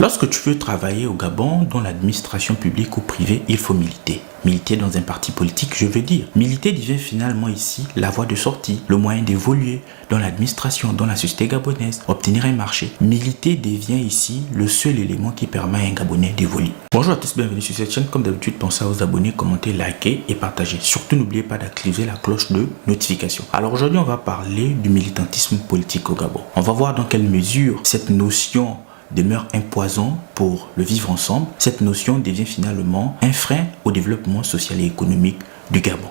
Lorsque tu veux travailler au Gabon, dans l'administration publique ou privée, il faut militer. Militer dans un parti politique, je veux dire. Militer devient finalement ici la voie de sortie, le moyen d'évoluer dans l'administration, dans la société gabonaise, obtenir un marché. Militer devient ici le seul élément qui permet à un Gabonais d'évoluer. Bonjour à tous, bienvenue sur cette chaîne. Comme d'habitude, pensez à vous abonner, commenter, liker et partager. Surtout, n'oubliez pas d'activer la cloche de notification. Alors aujourd'hui, on va parler du militantisme politique au Gabon. On va voir dans quelle mesure cette notion demeure un poison pour le vivre ensemble. Cette notion devient finalement un frein au développement social et économique du Gabon.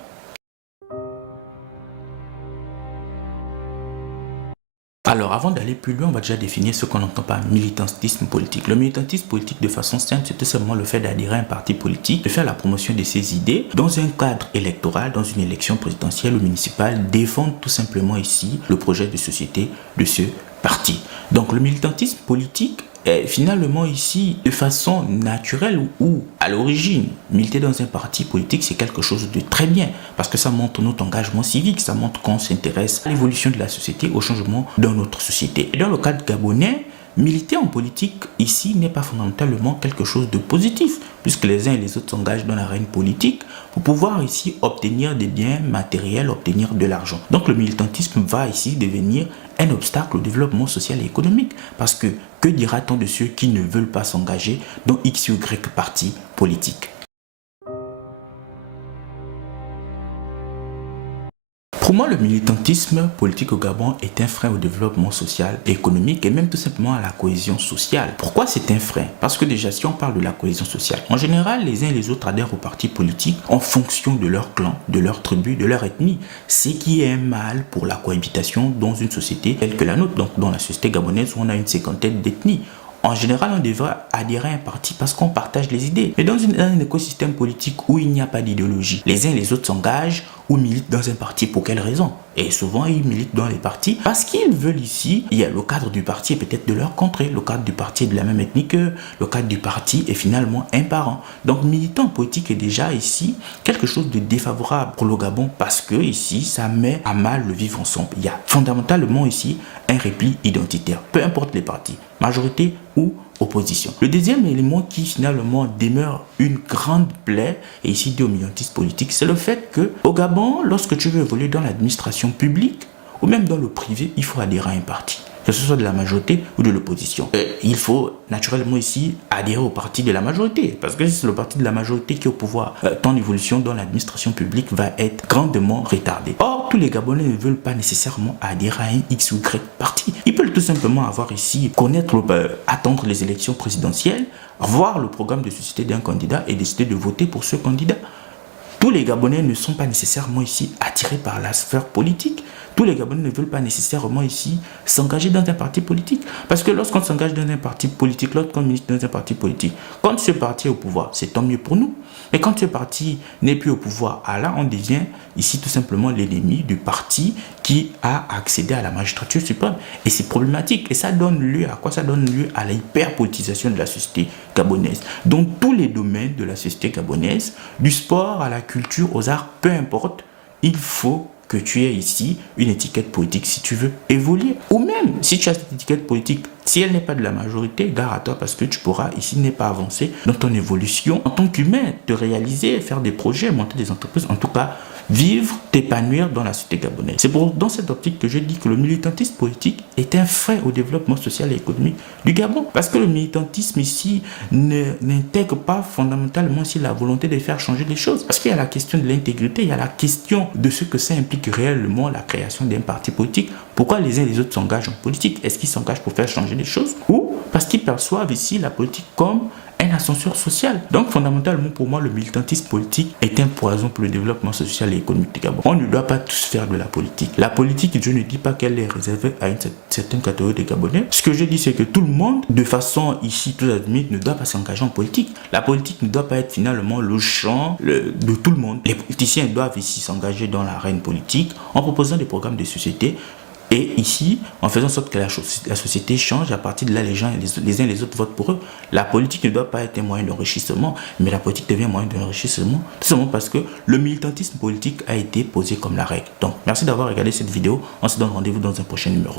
Alors, avant d'aller plus loin, on va déjà définir ce qu'on entend par militantisme politique. Le militantisme politique, de façon simple, c'est tout simplement le fait d'adhérer à un parti politique, de faire la promotion de ses idées dans un cadre électoral, dans une élection présidentielle ou municipale, défendre tout simplement ici le projet de société de ce parti. Donc, le militantisme politique est finalement ici de façon naturelle ou à l'origine. Militer dans un parti politique, c'est quelque chose de très bien parce que ça montre notre engagement civique, ça montre qu'on s'intéresse à l'évolution de la société, au changement dans notre société. Et dans le cadre gabonais, militer en politique ici n'est pas fondamentalement quelque chose de positif, puisque les uns et les autres s'engagent dans l'arène politique pour pouvoir ici obtenir des biens matériels, obtenir de l'argent. Donc le militantisme va ici devenir un obstacle au développement social et économique, parce que dira-t-on de ceux qui ne veulent pas s'engager dans X ou Y parti politique? Pour moi, le militantisme politique au Gabon est un frein au développement social et économique et même tout simplement à la cohésion sociale. Pourquoi c'est un frein? Parce que déjà, si on parle de la cohésion sociale, en général, les uns et les autres adhèrent aux partis politiques en fonction de leur clan, de leur tribu, de leur ethnie. Ce qui est un mal pour la cohabitation dans une société telle que la nôtre, donc dans la société gabonaise où on a une cinquantaine d'ethnies. En général, on devrait adhérer à un parti parce qu'on partage les idées. Mais dans un écosystème politique où il n'y a pas d'idéologie, les uns et les autres s'engagent ou militent dans un parti. Pour quelle raison? Et souvent, ils militent dans les partis parce qu'ils veulent ici, il y a le cadre du parti est peut-être de leur contrée, le cadre du parti est de la même ethnie qu'eux, le cadre du parti est finalement un parent. Donc, militant politique est déjà ici quelque chose de défavorable pour le Gabon parce que ici, ça met à mal le vivre ensemble. Il y a fondamentalement ici un repli identitaire, peu importe les partis, majorité ou opposition. Le deuxième élément qui finalement demeure une grande plaie, et ici dit au militantisme politique, c'est le fait que au Gabon, lorsque tu veux évoluer dans l'administration publique ou même dans le privé, il faut adhérer à un parti, que ce soit de la majorité ou de l'opposition. Il faut naturellement ici adhérer au parti de la majorité, parce que si c'est le parti de la majorité qui est au pouvoir, ton évolution dans l'administration publique va être grandement retardée. Or, tous les Gabonais ne veulent pas nécessairement adhérer à un X ou Y parti. Ils peuvent tout simplement avoir ici, attendre les élections présidentielles, voir le programme de société d'un candidat et décider de voter pour ce candidat. Tous les Gabonais ne sont pas nécessairement ici attirés par la sphère politique. Tous les Gabonais ne veulent pas nécessairement ici s'engager dans un parti politique. Parce que lorsqu'on s'engage dans un parti politique, lorsqu'on milite dans un parti politique, quand ce parti est au pouvoir, c'est tant mieux pour nous. Mais quand ce parti n'est plus au pouvoir, alors on devient ici tout simplement l'ennemi du parti qui a accédé à la magistrature suprême. Et c'est problématique. Et ça donne lieu à quoi? Ça donne lieu à l'hyperpolitisation de la société gabonaise. Dans tous les domaines de la société gabonaise, du sport à la culture, aux arts, peu importe, il faut que tu aies ici une étiquette politique si tu veux évoluer. Ou même, si tu as cette étiquette politique, si elle n'est pas de la majorité, gare à toi parce que tu pourras ici ne pas avancer dans ton évolution en tant qu'humain, te réaliser, faire des projets, monter des entreprises, en tout cas, vivre, t'épanouir dans la société gabonaise. C'est dans cette optique que je dis que le militantisme politique est un frein au développement social et économique du Gabon. Parce que le militantisme ici n'intègre pas fondamentalement ici la volonté de faire changer les choses. Parce qu'il y a la question de l'intégrité, il y a la question de ce que ça implique réellement la création d'un parti politique. Pourquoi les uns et les autres s'engagent en politique? Est-ce qu'ils s'engagent pour faire changer les choses? Ou parce qu'ils perçoivent ici la politique comme un ascenseur social. Donc fondamentalement pour moi le militantisme politique est un poison pour le développement social et économique du Gabon. On ne doit pas tous faire de la politique. La politique, je ne dis pas qu'elle est réservée à une certaine catégorie de Gabonais. Ce que je dis c'est que tout le monde, de façon ici tout admis, ne doit pas s'engager en politique. La politique ne doit pas être finalement le champ de tout le monde. Les politiciens doivent ici s'engager dans l'arène politique en proposant des programmes de société. Et ici, en faisant en sorte que la société change, à partir de là, les uns et les autres votent pour eux. La politique ne doit pas être un moyen d'enrichissement, mais la politique devient un moyen d'enrichissement, tout simplement parce que le militantisme politique a été posé comme la règle. Donc, merci d'avoir regardé cette vidéo. On se donne rendez-vous dans un prochain numéro.